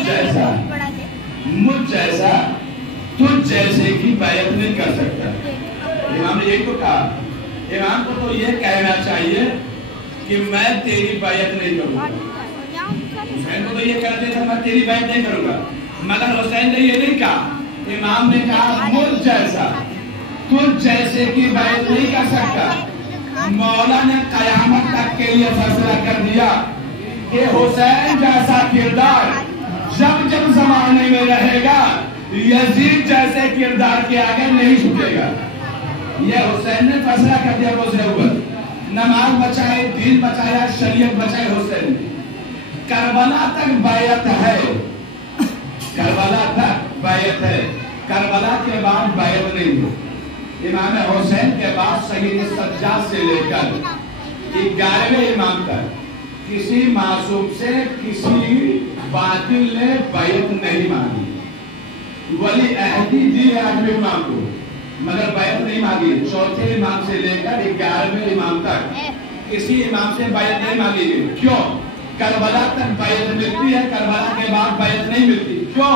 جیسا تجھ جیسے کی بیعت نہیں کر سکتا. امام نے یہ تو کہا. امام کو تو یہ کہنا چاہیے کہ میں تیری بیعت نہیں کروں گا. حسین کو تو یہ کہتے تھا میں تیری بیعت نہیں کروں گا. مگر حسین نے یہ نہیں کہا. امام نے کہا مجھ جیسا تجھ جیسے کی بیعت نہیں کر سکتا. مولا نے قیامت تک کے لیے فیصلہ کر دیا کہ حسین جیسا کردار جب جب زمانے میں رہے گا یزید جیسے کردار کے آگے نہیں جھکے گا. یہ حسین نے فیصلہ کر دیا. گزرے ہوئے نماز بچائے، دین بچایا، شریعت بچائے حسین نے. کربلا تک بیعت ہے. کربلا تک بیعت ہے. کربلا کے بعد بیعت نہیں ہے. امام حسین کے بعد سید سجاد سے لے کر 11ویں امام تک کسی معصوم سے کسی باطل نے بیعت نہیں مانگی. ولی عہدی دی 8ویں امام کو مگر بیعت نہیں مانگی. 4تھے امام سے لے کر 11ویں امام تک کسی امام سے بیعت نہیں مانگی گئی. کیوں؟ کربلا تک بیعت ملتی ہے، کربلا کے بعد بیعت نہیں ملتی. کیوں؟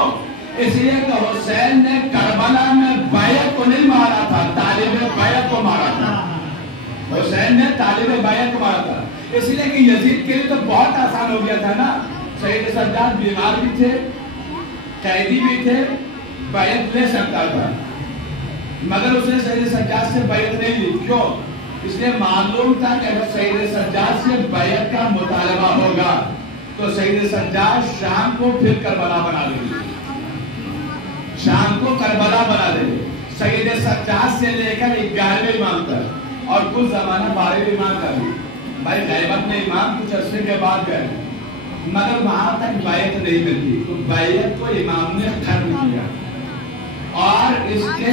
اس لیے کہ حسین نے کربلا میں بیعت کو نہیں مارا تھا، طالب بیعت کو مارا تھا. حسین نے طالب بیعت کو مارا تھا. اس لیے کہ یزید کے لیے تو بہت آسان ہو گیا تھا نا. سید سجاد بیمار بھی تھے، قیدی بھی تھے، بیعت لے سکتا تھا. مگر اس نے سید سجاد سے بیعت نہیں لی. کیوں؟ اس لیے معلوم تھا کہ اگر سید سجاد سے بیعت کا مطالبہ ہوگا تو سید سجاد شام کو پھر کربلا بنا دیں گے. شام کو کربلا بنا دیں گے. سید سجاد سے لے کر 11ویں امام تک اور کچھ زمانہ 12ویں امام کا بھی. بھائی غیبت میں امام کچھ عرصے کے بعد گئے مگر وہاں تک بیعت نہیں ملتی. تو بیعت کو امام نے ختم کیا اور اس کے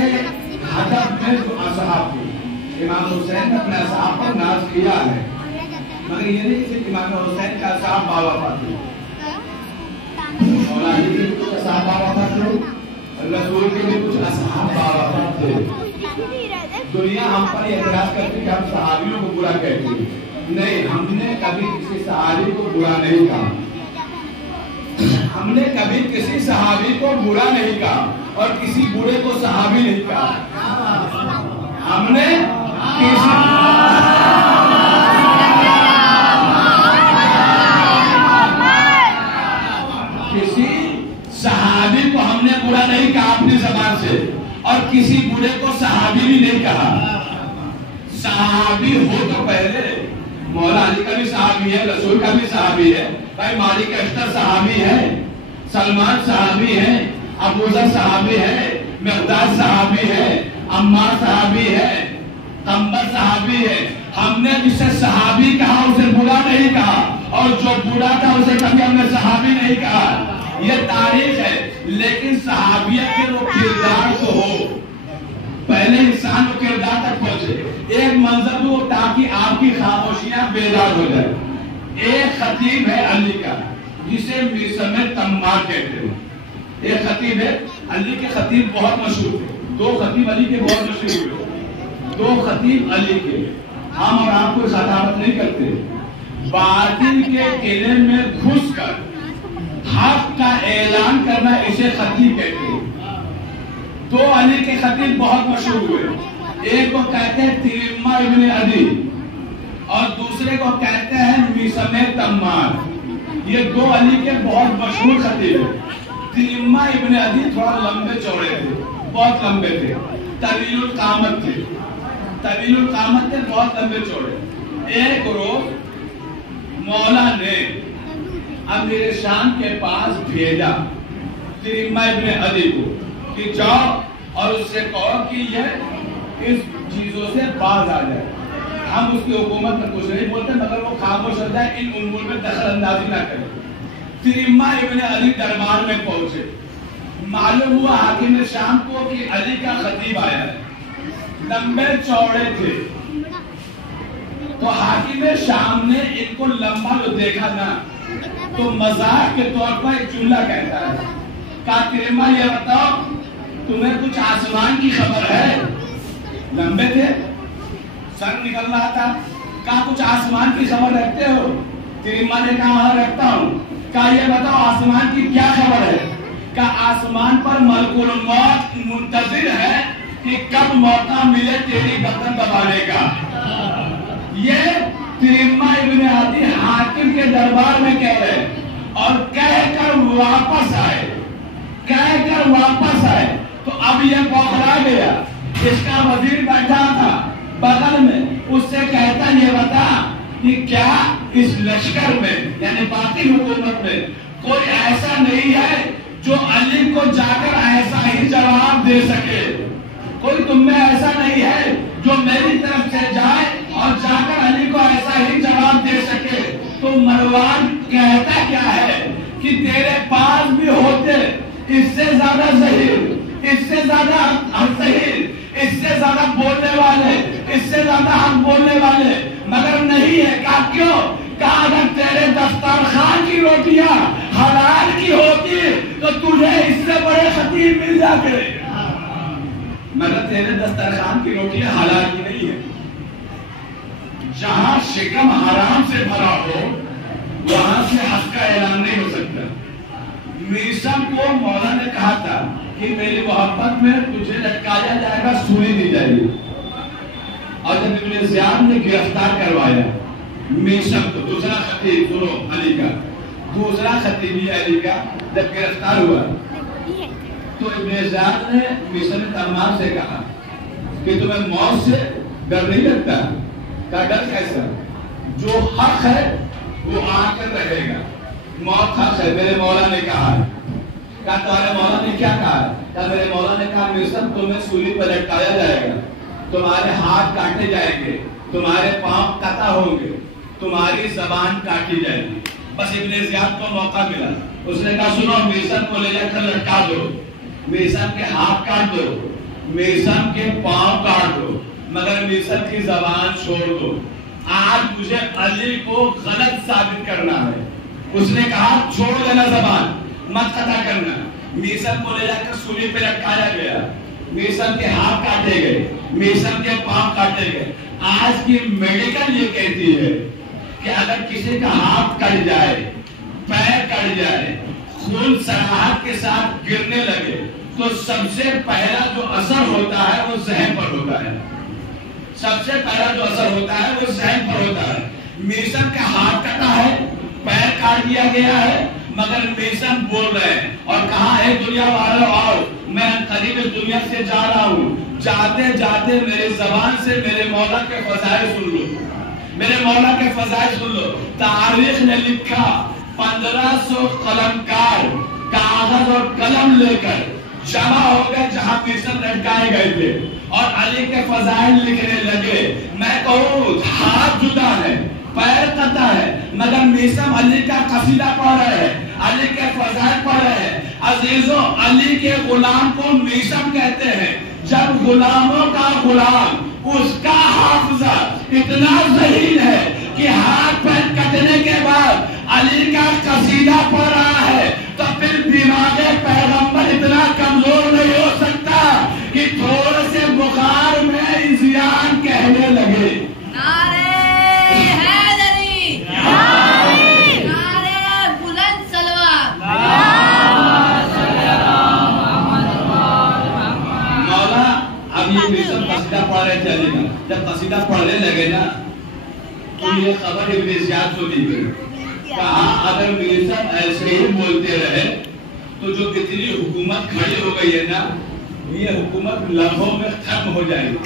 ہدف میں جو اصحاب تھے امام حسین نے اپنے اصحاب پر ناز کیا ہے. مگر یہ نہیں کہ امام حسین کا اصحاب باوفا تھے. مولا علی کے کچھ اصحاب باوفا تھے، رسول کے بھی کچھ اصحاب باوفا تھے. دنیا ہم پر اعتراض کرتی کہ ہم صحابیوں کو برا کہتے ہیں. نہیں، ہم نے کبھی کسی صحابی کو برا نہیں کہا. ہم نے کبھی کسی صحابی کو برا نہیں کہا اور کسی برے کو صحابی نہیں کہا. ہم نے کسی صحابی کو ہم نے برا نہیں کہا اپنی زبان سے، اور کسی برے کو صحابی بھی نہیں کہا۔ صحابی ہو تو پہلے مولا علی کا بھی صحابی ہے، رسول کا بھی صحابی ہے، بھائی مالک اشتر صحابی ہے، سلمان صحابی ہے، ابو ذر صحابی ہے، مقداد صحابی ہے، عمار صحابی ہے، قنبر صحابی ہے۔ ہم نے جسے صحابی کہا اسے برا نہیں کہا، اور جو برا تھا اسے کبھی ہم نے صحابی نہیں کہا۔ یہ تاریخ ہے، لیکن صحابیت کے وہ کردار تو ہو، پہلے انسان کو کردار تک پہنچے۔ ایک منظر وہ تاکہ آپ کی خاموشیاں بیدار ہو جائے۔ ایک خطیب ہے علی کا جسے میثم تمار کہتے ہیں، ایک خطیب ہے علی کے، خطیب بہت مشہور تھے، دو خطیب علی کے بہت مشہور ہوئے، دو خطیب علی کے۔ ہم اور آپ کو خطابت نہیں کرتے، باطل کے قلعے میں گھس کر حق کا اعلان کرنا اسے خطیب کہتے ہیں۔ دو علی کے خطیب بہت مشہور ہوئے، ایک کو کہتے ہیں تیمہ ابن عدی اور دوسرے کو کہتے ہیں میثم تمار۔ یہ دو علی کے بہت مشہور خطیب ہیں۔ تیمہ ابن عدی تھوڑا لمبے چوڑے تھے، بہت لمبے تھے، طویل القامت تھے، طویل القامت تھے، بہت لمبے چوڑے۔ ایک روز مولا نے امیر شام کے پاس بھیجا تیمہ ابن عدی کو کہ جاؤ اور اس سے کہو کہ یہ اس چیزوں سے باز آ جائے، ہم اس کی حکومت میں کچھ نہیں بولتے مگر وہ خاموش ہو جائے، ان امور میں دخل اندازی نہ کرے۔ تیمہ ابن عدی دربار میں پہنچے، معلوم ہوا حاکم شام کو کہ علی کا خطیب آیا ہے، لمبے چوڑے تھے، تو حاکم شام نے ان کو لمبا جو دیکھا نا تو مذاق کے طور پر ایک جملہ کہتا ہے، کہا تیمہ یہ بتاؤ تمہیں کچھ آسمان کی خبر ہے؟ لمبے تھے، سر نکل رہا تھا، کہا کچھ آسمان کی خبر رکھتے ہو؟ تیمہ نے کہا ہاں رکھتا ہوں۔ کہا یہ بتاؤ آسمان کی کیا خبر ہے؟ کہا آسمان پر ملک الموت منتظر ہے کہ کب موقع ملے تیری بطن دبانے کا۔ یہ تیمہ ابن عدی حاکم کے دربار میں کہہ رہے اور کہہ کر واپس آئے تو اب یہ بوکھلا گیا۔ اس کا وزیر بیٹھا تھا بغل میں، اس سے کہتا یہ بتا کہ کیا اس لشکر میں یعنی باطل حکومت میں کوئی ایسا نہیں ہے جو علی کو جا کر ایسا ہی جواب دے سکے؟ کوئی تم میں ایسا نہیں ہے جو میری طرف سے جائے اور جا کر علی کو ایسا ہی جواب دے سکے؟ تو مروان کہتا کیا ہے کہ تیرے پاس بھی ہوتے اس سے زیادہ ظہیر، اس سے زیادہ ظہیر، اس سے زیادہ بولنے والے، اس سے زیادہ حق بولنے والے، مگر نہیں ہے۔ کہا کیوں؟ کہا اگر تیرے دسترخوان کی روٹیاں حلال کی ہوتی تو تجھے اس سے بڑے خطیب مل جاتے، مگر تیرے دسترخوان کی روٹیاں حلال کی نہیں ہے۔ جہاں شکم حرام سے بھرا ہو وہاں سے حق کا اعلان نہیں ہو سکتا۔ میثم کو مولا نے کہا تھا کہ میری محبت میں تجھے لٹکایا جائے گا، سولی دی جائے گی، اور جب ابن زیاد نے گرفتار کروایا میثم کو، دوسرا خطیب سنو علی کا، دوسرا خطیبی علی کا جب گرفتار ہوا تو ابن زیاد نے میثم تمار سے کہا کہ تمہیں موت سے ڈر نہیں لگتا؟ کہا ڈر کیسا؟ جو حق ہے وہ آ کر رہے گا، موت حق ہے، میرے مولا نے کہا ہے۔ کہا تمہارے مولا نے کیا کہا ہے؟ کہا میرے مولا نے کہا میثم تمہیں سولی پر لٹکایا جائے گا، تمہارے ہاتھ کاٹے جائیں گے، تمہارے پاؤں قطع ہوں گے، تمہاری زبان کاٹی جائے گی۔ بس ابن زیاد کو موقع ملا، اس نے کہا سنو میثم کو لے جا کر لٹکا دو، میثم کے ہاتھ کاٹ دو، میثم کے پاؤں کاٹ دو، مگر میثم کی زبان چھوڑ دو، آج مجھے علی کو غلط ثابت کرنا ہے۔ اس نے کہا چھوڑ دینا زبان، مت قطع کرنا۔ میثم کو لے جا کر سولی پہ لٹکایا گیا، میثم کے ہاتھ کاٹے گئے، میثم کے پاؤں کاٹے گئے۔ آج کی میڈیکل یہ کہتی ہے کہ اگر کسی کا ہاتھ کٹ جائے، پیر کٹ جائے، خون سراہد کے ساتھ گرنے لگے تو سب سے پہلا جو اثر ہوتا ہے وہ ذہن پر ہوتا ہے، سب سے پہلا جو اثر ہوتا ہے وہ ذہن پر ہوتا ہے۔ میثم کا ہاتھ کٹا ہے، پیر کاٹ دیا گیا ہے، مگر میسم بول رہے ہیں اور کہا ہے دنیا والوں آؤ، میں قریب دنیا سے جا رہا ہوں، جاتے جاتے میرے زبان سے میرے مولا کے فضائل سن لو، میرے مولا کے فضائل سن لو۔ تاریخ نے لکھا 1500 قلمکار کاغذ اور قلم لے کر جمع ہو گئے جہاں میسم لٹکائے گئے تھے اور علی کے فضائل لکھنے لگے۔ میں کہوں ہاتھ جدا ہے، پیر قطع ہے، مگر میسم علی کا قصیدہ پڑھ رہے ہیں، علی کے فضائل پڑھ رہے ہیں۔ عزیزوں، علی کے غلام کو میسم کہتے ہیں۔ جب غلاموں کا غلام، اس کا حافظہ اتنا ذہین ہے کہ ہاتھ پیر کٹنے کے بعد علی کا قصیدہ پڑھ رہا ہے، تو پھر دماغ پیغمبر اتنا کمزور نہیں ہو سکتا کہ تھوڑے سے بخار میں زیان کہنے لگے۔ نعرہ حیدری، نعرہ بلند صلوات۔ مولا اب یہ میسم قصیدہ پڑھ رہے چلے گا، جب قصیدہ پڑھنے لگے نا تو یہ خبر ابن زیاد سنی گئی۔ کہا اگر میسم ایسے ہی بولتے رہے تو جو کتنی حکومت کھڑی ہو گئی ہے نا، یہ حکومت لمحوں میں ختم ہو جائے گی۔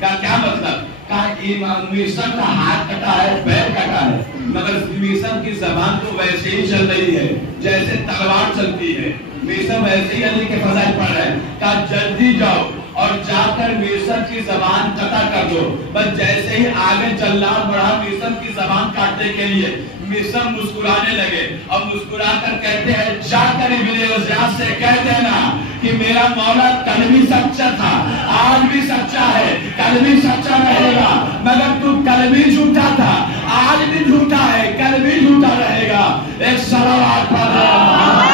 کیا مطلب؟ کہا میسم کا ہاتھ کٹا ہے، پیر کٹا ہے، مگر میسم کی زبان تو ویسے ہی چل رہی ہے جیسے تلوار چلتی ہے۔ میسم ایسے ہی علی کے فضائل پڑھ رہے ہیں۔ کہا جلدی جاؤ اور جا کر میسم کی زبان قطع کر دو۔ بس جیسے ہی آگے جلاد بڑھا میسم کی زبان کاٹنے کے لیے، میسم مسکرانے لگے اور مسکرا کر کہتے ہیں جا کر ابن زیاد سے کہہ دینا کہ میرا مولا کل بھی سچا تھا، آج بھی سچا ہے، کل بھی سچا رہے گا، مگر تو کل بھی جھوٹا تھا، آج بھی جھوٹا ہے، کل بھی جھوٹا رہے گا۔ ایک صلوات پڑھو۔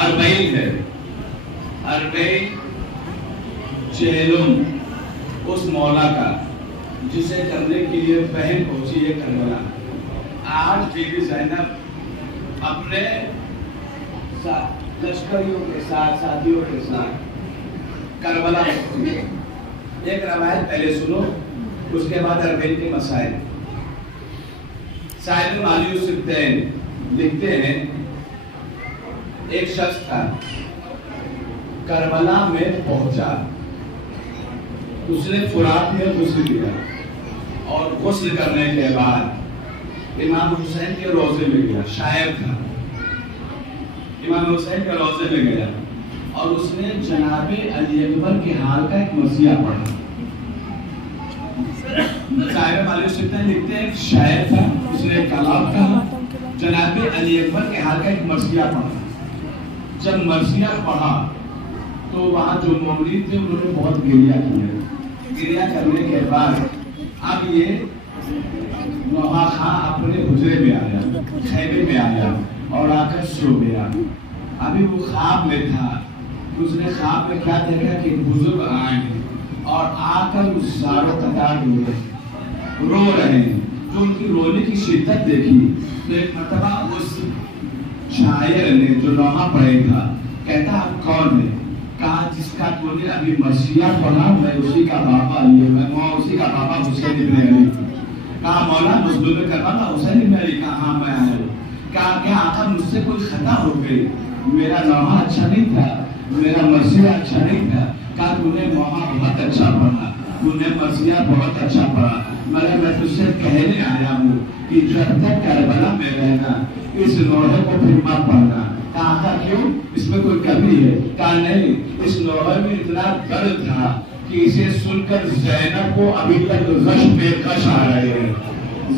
اربعین ہے، اربعین چہلم اس مولا کا جسے کرنے کے لیے بہن پہنچی ہے کربلا۔ آج بی بی زینب اپنے لشکریوں کے ساتھ، ساتھیوں کے ساتھ کربلا پہنچی۔ ایک روایت پہلے سنو، اس کے بعد اربعین کے مسائل۔ سائل علی السبتین لکھتے ہیں ایک شخص تھا کربلا میں پہنچا، اس نے فرات میں غسل کیا اور غسل کرنے کے بعد امام حسین کے روضے میں گیا، شاعر تھا، امام حسین کے روضے میں گیا اور اس نے جناب علی اکبر کے حال کا ایک مرثیہ پڑھا۔ شاعر علی السبتین لکھتے ہیں ایک شاعر تھا، اس نے کلام کہا، جناب علی اکبر کے حال کا ایک مرثیہ پڑھا۔ جب مرثیہ پڑھا تو وہاں جو مومنین تھے انہوں نے بہت گریہ کیا۔ گریہ کرنے کے بعد اب یہ نوحہ خاں اپنے حجرے میں آیا، خیمے میں آیا اور آ کر سو گیا۔ ابھی وہ خواب میں تھا، اس نے خواب میں کیا دیکھا کہ بزرگ آئے اور آ کر اس زارو قطار رو رہے ہیں۔ جو ان کی رونے کی شدت دیکھی تو ایک مرتبہ اس شاعر نے جو نوحہ پڑھے تھا کہتا آپ کون ہے؟ کہا جس کا تو نے ابھی مرثیہ پڑھا میں اسی کا بابا اسی کا بابا حسین ابن علی۔ کہا مولا مظلوم کربلا حسین ابن علی؟ کہا ہاں میں آیا ہوں۔ کہا کیا آقا مجھ سے کوئی خطا ہو گئی؟ میرا نوحہ اچھا نہیں تھا، میرا مرثیہ اچھا نہیں تھا۔ کہا تو نے نوحہ بہت اچھا پڑھا، تو نے مرثیہ بہت اچھا پڑھا، مگر میں تجھ سے کہنے آیا ہوں کہ جب تک کربلا میں رہنا اس نوحے کو پھر مت پڑھنا۔ کہا کیوں؟ اس میں کوئی کمی ہے؟ کہا نہیں، اس نوحے میں اتنا درد تھا کہ اسے سن کر زینب کو ابھی تک غش بے غش آ رہے ہیں۔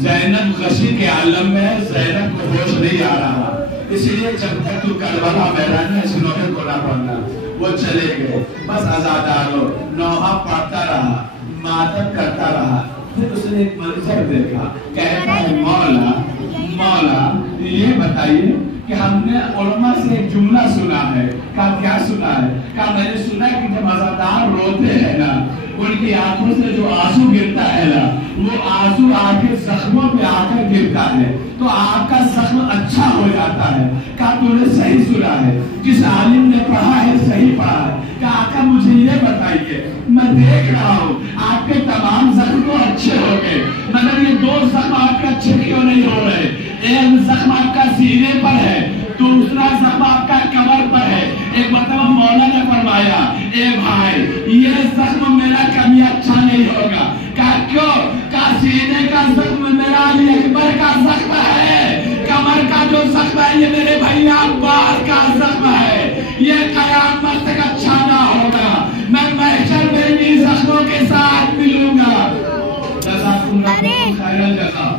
زینب غشی کے عالم میں ہے، زینب کو ہوش نہیں آ رہا، اس لیے جب تک تو کربلا میں رہنا اس نوحے کو نہ پڑھنا۔ وہ چلے گئے، بس آزادارو نوحہ پڑھتا رہا، ماتم کرتا رہا۔ پھر اس نے ایک منظر دیکھا، کہتا ہے مولا مولا یہ بتائیے کہ ہم نے علماء سے ایک جملہ سنا ہے۔ کہا کیا سنا ہے؟ کہا میں نے سنا ہے کہ جب عزادار روتے ہیں نا ان کی آنکھوں سے جو آنسو گرتا ہے نا وہ آنسو آپ کے زخموں پہ آ کر گرتا ہے تو آپ کا زخم اچھا ہو جاتا ہے. کہا تو نے صحیح سنا ہے, جس عالم نے پڑھا ہے صحیح پڑھا ہے. کہا آقا مجھے یہ بتائیے, میں دیکھ رہا ہوں آپ کے تمام زخم تو اچھے ہو گئے مگر یہ 2 زخم آپ کے اچھے کیوں نہیں ہو رہے؟ ایک زخم آپ کا سینے پر ہے, دوسرا زخم آپ کا کمر پر ہے. ایک مرتبہ مولا نے فرمایا اے بھائی یہ زخم میرا کبھی اچھا نہیں ہوگا. کہا کیوں؟ کہا سینے کا زخم میرا علی اکبر کا زخم ہے, کمر کا جو زخم ہے یہ میرے بھیا عباس کا زخم ہے. یہ قیامت تک اچھا نہ ہوگا, میں محشر میں انہی زخموں کے ساتھ ملوں گا. جزاکم اللہ خیر الجزا.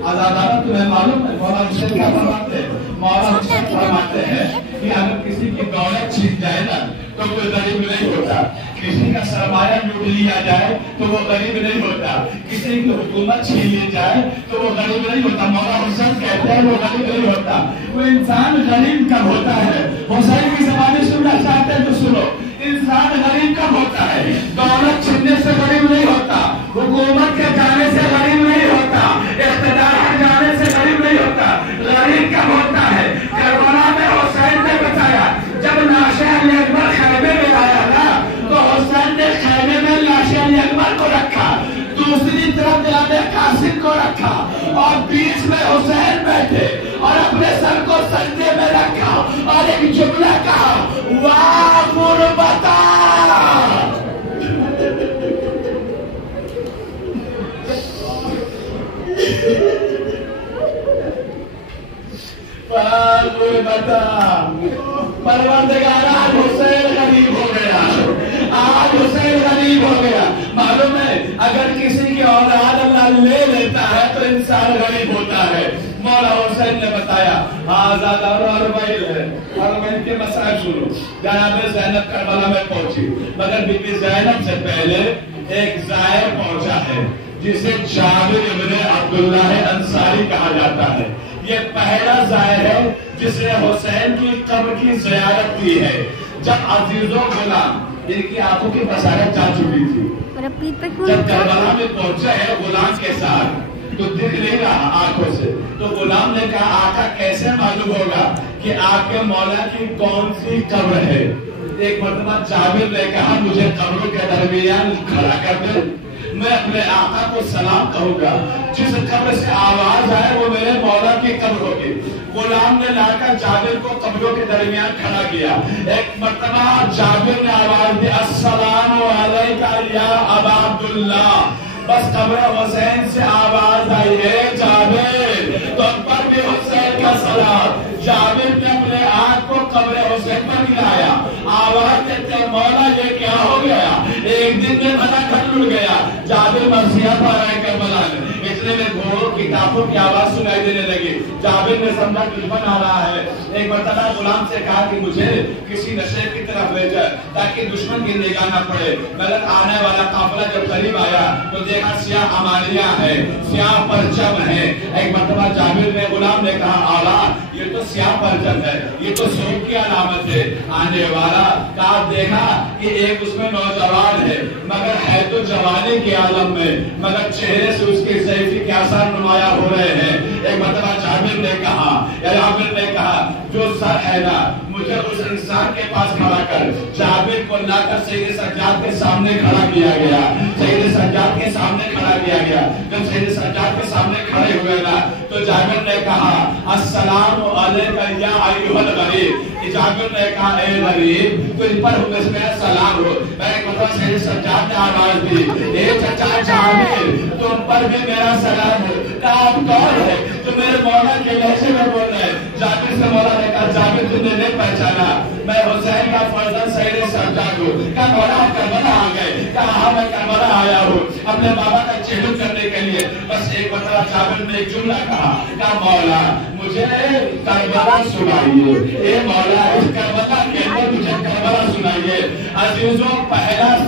آزادارہ تمہیں معلوم ہے مولا حسین کیا فرماتے ہیں؟ مولا حسین فرماتے ہیں کہ اگر کسی کی دولت چھین جائے نا تو کوئی غریب نہیں ہوتا, کسی کا سرمایہ لوٹ لیا جائے تو وہ غریب نہیں ہوتا, کسی کی حکومت چھین لی جائے تو وہ غریب نہیں ہوتا. مولا حسین کہتے ہیں وہ غریب نہیں ہوتا. وہ انسان غریب کب ہوتا ہے؟ حسین کی زبانیں سننا چاہتے ہیں تو سنو. انسان غریب کب ہوتا ہے؟ دولت چھیننے سے غریب نہیں ہوتا, حکومت کے جانے سے غریب نہیں ہوتا, اقتدار ہٹ جانے سے غریب نہیں ہوتا. غریب کب ہوتا ہے؟ کربلا میں حسین نے بتایا جب لاش علی اکبر خیمے میں آیا نا تو حسین نے خیمے میں لاش علی اکبر کو رکھا, دوسری طرف جناب قاسم کو رکھا اور بیچ میں حسین بیٹھے اور اپنے سر کو سجدے میں رکھا اور ایک جملہ کہا واہ غربتا. پروردگار آج حسین غریب ہو گیا, آج حسین غریب ہو گیا. معلوم ہے اگر کسی کی اولاد اللہ لے لیتا ہے تو انسان غریب ہوتا ہے. مولا حسین نے بتایا آزاد اور اربعین ہے, اربعین کے مسائل سنو. جناب زینب کربلا میں پہنچی مگر بی بی زینب سے پہلے ایک زائر پہنچا ہے جسے جابر ابن عبداللہ انصاری کہا جاتا ہے. یہ پہلا زائر ہے جس نے حسین کی قبر کی زیارت کی ہے. جب عزیز و غلام ان کی آنکھوں کی بصارت جا چکی تھی, جب کربلا میں پہنچے ہیں غلام کے ساتھ تو دکھ نہیں رہا آنکھوں سے, تو غلام نے کہا آقا کیسے معلوم ہوگا کہ آپ کے مولا کی کون سی قبر ہے؟ ایک مرتبہ جابر نے کہا مجھے قبروں کے درمیان کھڑا کر دے, میں اپنے آقا کو سلام کہوں گا, جس قبر سے آواز آئے وہ میرے مولا کی قبر ہوگی. غلام نے لا کر جابر کو قبروں کے درمیان کھڑا کیا. ایک مرتبہ جابر نے آواز دی السلام علیکہ یا ابا عبداللہ. بس قبر حسین سے آواز آئی ہے جابر, تو پر بھی حسین کا سلام. جابر نے اپنے آنکھ کو قبر حسین پر گرایا, آواز دیتے مولا یہ کیا ہو گیا؟ ایک دن میں بنا گھر لڑ گیا. جابر مرثیہ پر آئے کربلا میں, اتنے میں گھوڑوں کی ٹاپوں کی آواز سنائی دینے لگی. جابر نے سمجھا دشمن آ رہا ہے. ایک مرتبہ غلام سے کہا کہ مجھے کسی نشے کی طرف لے جائے تاکہ دشمن کی نگاہ نہ پڑے. مگر آنے والا قافلہ جب قریب آیا تو دیکھا سیاہ امالیاں ہے, سیاہ پرچم ہے. ایک مرتبہ جابر نے غلام نے کہا اولاد یہ تو سیاہ پرچم ہے, یہ تو سوگ کی علامت ہے. آنے والا کہا دیکھا کہ ایک اس میں نوجوان ہے مگر ہے تو جوانی کے عالم میں, مگر چہرے سے اس کی ضعیفی کے آثار نمایاں ہو رہے ہیں. ایک مرتبہ جابر نے کہا جو سر ہے نا مجھے اس انسان کے پاس کھڑا کر. جابر کو لا کر سید سجاد کے سامنے کھڑا کیا گیا, سید سجاد کے سامنے کھڑا کیا گیا. جب سید سجاد کے سامنے کھڑے ہوئے نا تو جابر نے کہا السلام علیکہ یا ایھا الغریب. جابر نے کہا اے غریب تجھ پر میرا سلام ہو. میں ایک مرتبہ سید سجاد نے آواز دی اے چچا جابر تم پر بھی میرا سلام ہو. کہا آپ کون ہے جو میرے مولا کے لہجے میں بول رہے ہیں؟ جابر سے مولا نے کہا جابر تم نے نہیں پہچانا, میں حسین کا فرزند سید سجاد ہوں. کہا مولا آپ کربلا آ گئے؟ کہا ہاں میں کربلا آیا ہوں اپنے بابا کا چہلم کرنے کے لیے. بس ایک مرتبہ جابر نے ایک جملہ کہا مولا مجھے کربلا سنائیے, اے مولا اس کربلا کے اندر مجھے کربلا سنائیے. عزیزوں پہلا